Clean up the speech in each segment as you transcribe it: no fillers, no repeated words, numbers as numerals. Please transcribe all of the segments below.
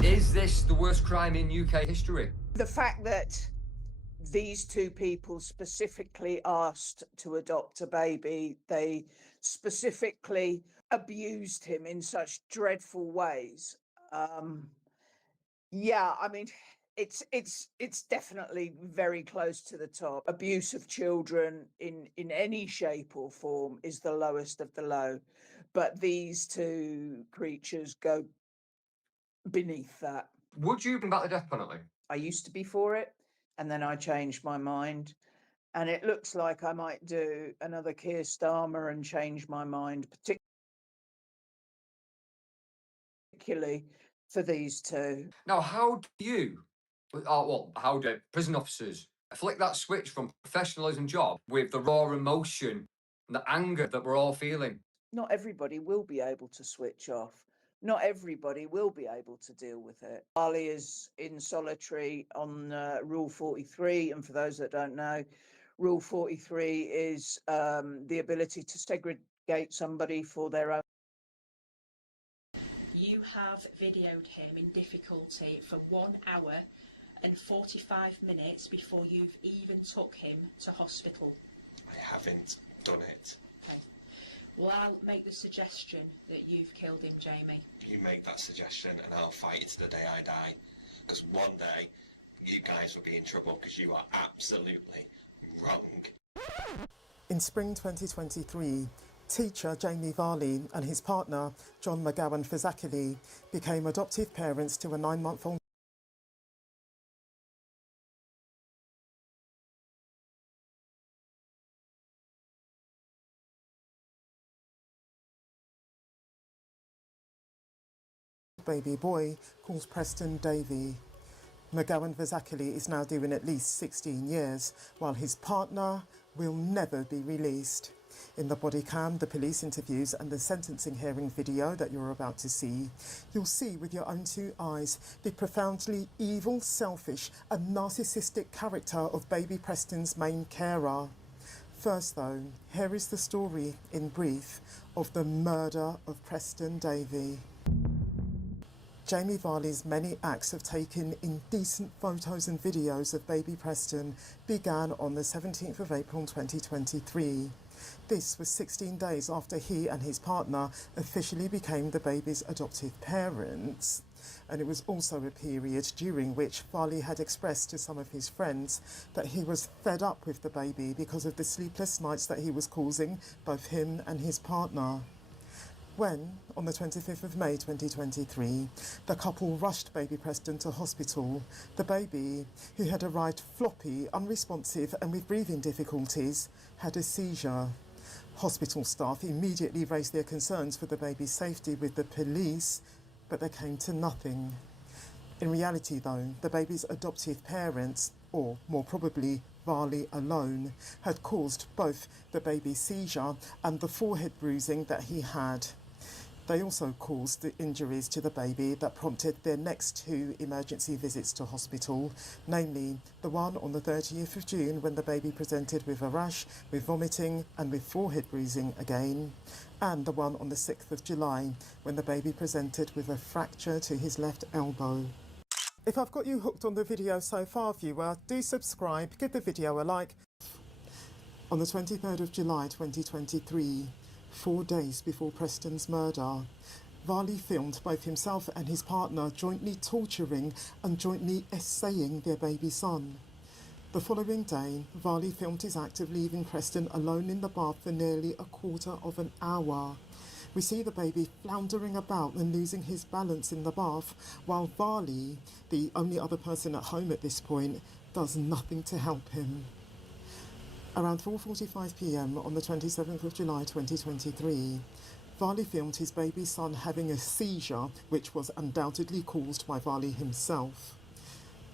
Is this the worst crime in UK history? The fact that these two people specifically asked to adopt a baby, they specifically abused him in such dreadful ways. Yeah, I mean, it's definitely very close to the top. Abuse of children in any shape or form is the lowest of the low, but these two creatures go beneath that. Would you bring back the death penalty? I used to be for it, and then I changed my mind. And it looks like I might do another Keir Starmer and change my mind, particularly for these two. Now, how do prison officers flick that switch from professionalism job with the raw emotion and the anger that we're all feeling? Not everybody will be able to switch off. Not everybody will be able to deal with it. Ali is in solitary on Rule 43. And for those that don't know, Rule 43 is the ability to segregate somebody for their own. You have videoed him in difficulty for 1 hour and 45 minutes before you've even took him to hospital. I haven't done it. Okay. Well, I'll make the suggestion that you've killed him, Jamie. You make that suggestion and I'll fight it to the day I die. Because one day, you guys will be in trouble because you are absolutely wrong. In spring 2023, teacher Jamie Varley and his partner John McGowan-Fazakili became adoptive parents to a 9-month-old baby boy called Preston Davey. McGowan-Fazakili is now doing at least 16 years, while his partner will never be released. In the body cam, the police interviews and the sentencing hearing video that you're about to see, you'll see with your own two eyes the profoundly evil, selfish and narcissistic character of baby Preston's main carer. First though, here is the story in brief of the murder of Preston Davey. Jamie Varley's many acts of taking indecent photos and videos of baby Preston began on the 17th of April 2023. This was 16 days after he and his partner officially became the baby's adoptive parents. And it was also a period during which Varley had expressed to some of his friends that he was fed up with the baby because of the sleepless nights that he was causing both him and his partner. When, on the 25th of May 2023, the couple rushed baby Preston to hospital, the baby, who had arrived floppy, unresponsive and with breathing difficulties, had a seizure. Hospital staff immediately raised their concerns for the baby's safety with the police, but they came to nothing. In reality, though, the baby's adoptive parents, or more probably Varley alone, had caused both the baby's seizure and the forehead bruising that he had. They also caused the injuries to the baby that prompted their next two emergency visits to hospital, namely the one on the 30th of June when the baby presented with a rash, with vomiting and with forehead bruising again, and the one on the 6th of July when the baby presented with a fracture to his left elbow. If I've got you hooked on the video so far, viewer, do subscribe, give the video a like. On the 23rd of July 2023, 4 days before Preston's murder, Varley filmed both himself and his partner jointly torturing and jointly essaying their baby son. The following day, Varley filmed his act of leaving Preston alone in the bath for nearly a quarter of an hour. We see the baby floundering about and losing his balance in the bath, while Varley, the only other person at home at this point, does nothing to help him. Around 4:45 p.m. on the 27th of July 2023, Varley filmed his baby son having a seizure, which was undoubtedly caused by Varley himself.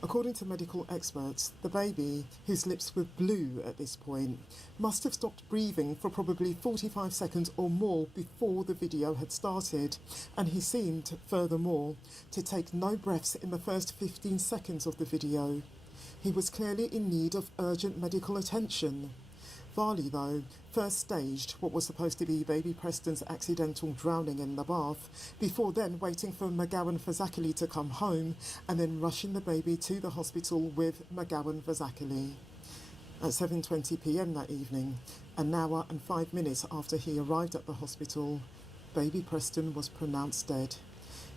According to medical experts, the baby, whose lips were blue at this point, must have stopped breathing for probably 45 seconds or more before the video had started, and he seemed, furthermore, to take no breaths in the first 15 seconds of the video. He was clearly in need of urgent medical attention. Varley, though, first staged what was supposed to be baby Preston's accidental drowning in the bath, before then waiting for McGowan Fazakerley to come home and then rushing the baby to the hospital with McGowan Fazakerley. At 7:20 p.m. that evening, an hour and 5 minutes after he arrived at the hospital, baby Preston was pronounced dead.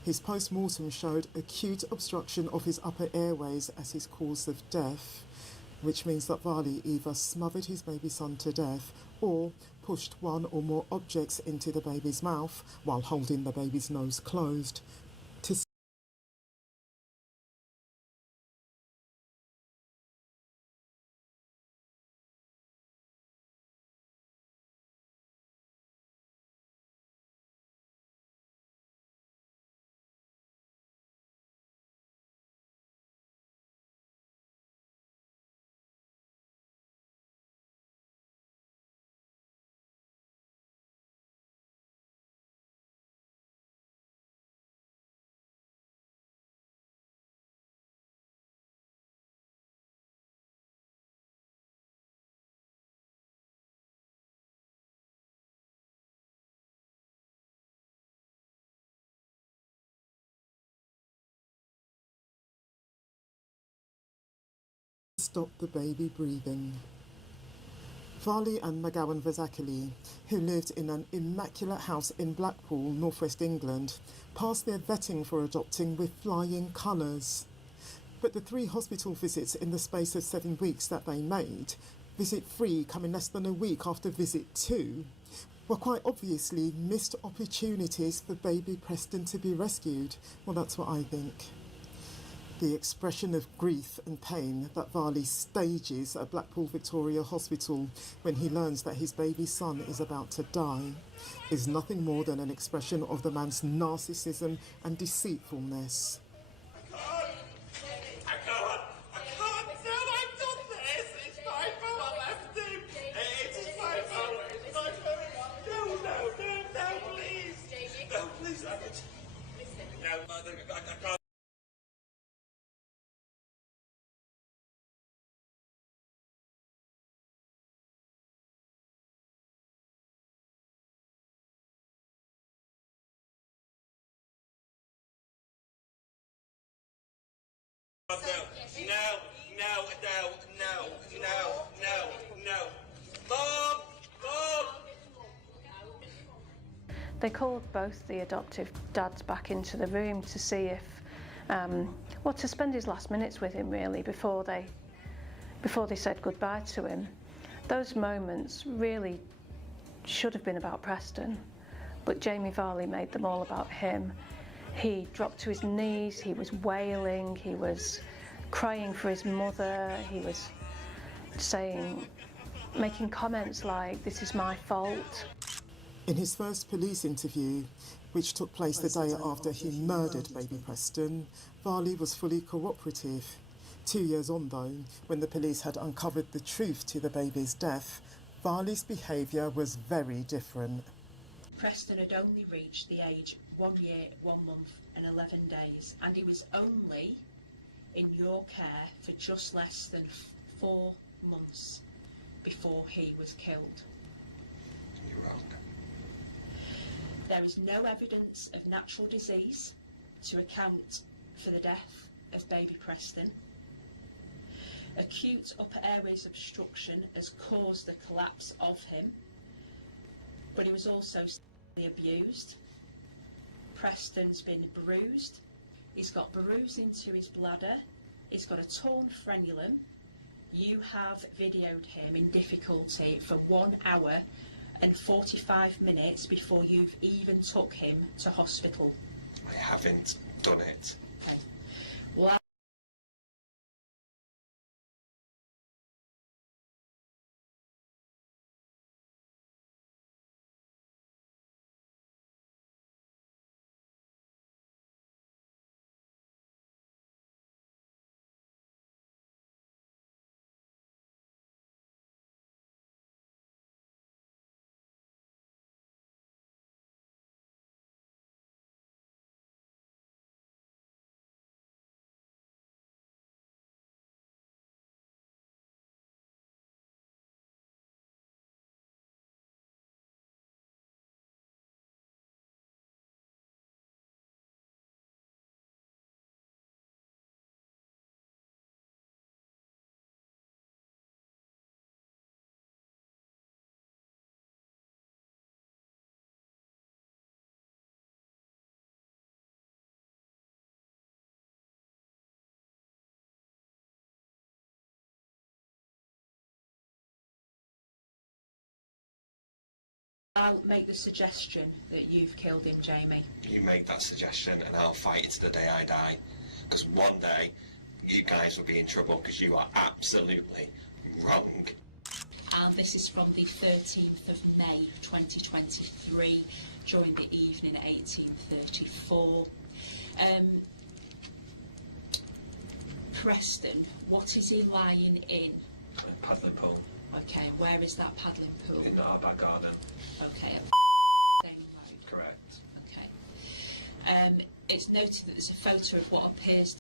His post-mortem showed acute obstruction of his upper airways as his cause of death, which means that Varley either smothered his baby son to death or pushed one or more objects into the baby's mouth while holding the baby's nose closed to stop the baby breathing. Varley and McGowan Fazakerley, who lived in an immaculate house in Blackpool, northwest England, passed their vetting for adopting with flying colours. But the 3 hospital visits in the space of 7 weeks that they made, visit 3 coming less than a week after visit 2, were quite obviously missed opportunities for baby Preston to be rescued. Well, that's what I think. The expression of grief and pain that Varley stages at Blackpool Victoria Hospital when he learns that his baby son is about to die is nothing more than an expression of the man's narcissism and deceitfulness. No. Mom! They called both the adoptive dads back into the room to see if, to spend his last minutes with him really before they said goodbye to him. Those moments really should have been about Preston, but Jamie Varley made them all about him. He dropped to his knees, he was wailing, he was crying for his mother, he was making comments like, "This is my fault." In his first police interview, which took place the day after he murdered baby Preston, Varley was fully cooperative. 2 years on though, when the police had uncovered the truth to the baby's death, Varley's behaviour was very different. Preston had only reached the age 1 year, 1 month and 11 days, and he was only in your care for just less than 4 months before he was killed. You're wrong. There is no evidence of natural disease to account for the death of baby Preston. Acute upper airways obstruction has caused the collapse of him, but he was also severely abused. Preston's been bruised. He's got bruising to his bladder. He's got a torn frenulum. You have videoed him in difficulty for 1 hour and 45 minutes before you've even took him to hospital. I haven't done it. Okay. Well, I'll make the suggestion that you've killed him, Jamie. You make that suggestion and I'll fight it to the day I die. Because one day, you guys will be in trouble because you are absolutely wrong. And this is from the 13th of May 2023 during the evening at 1834. Preston, what is he lying in? A paddling pool Okay, where is that paddling pool? in our back garden. Okay, at Road. Correct. Okay. It's noted that there's a photo of what appears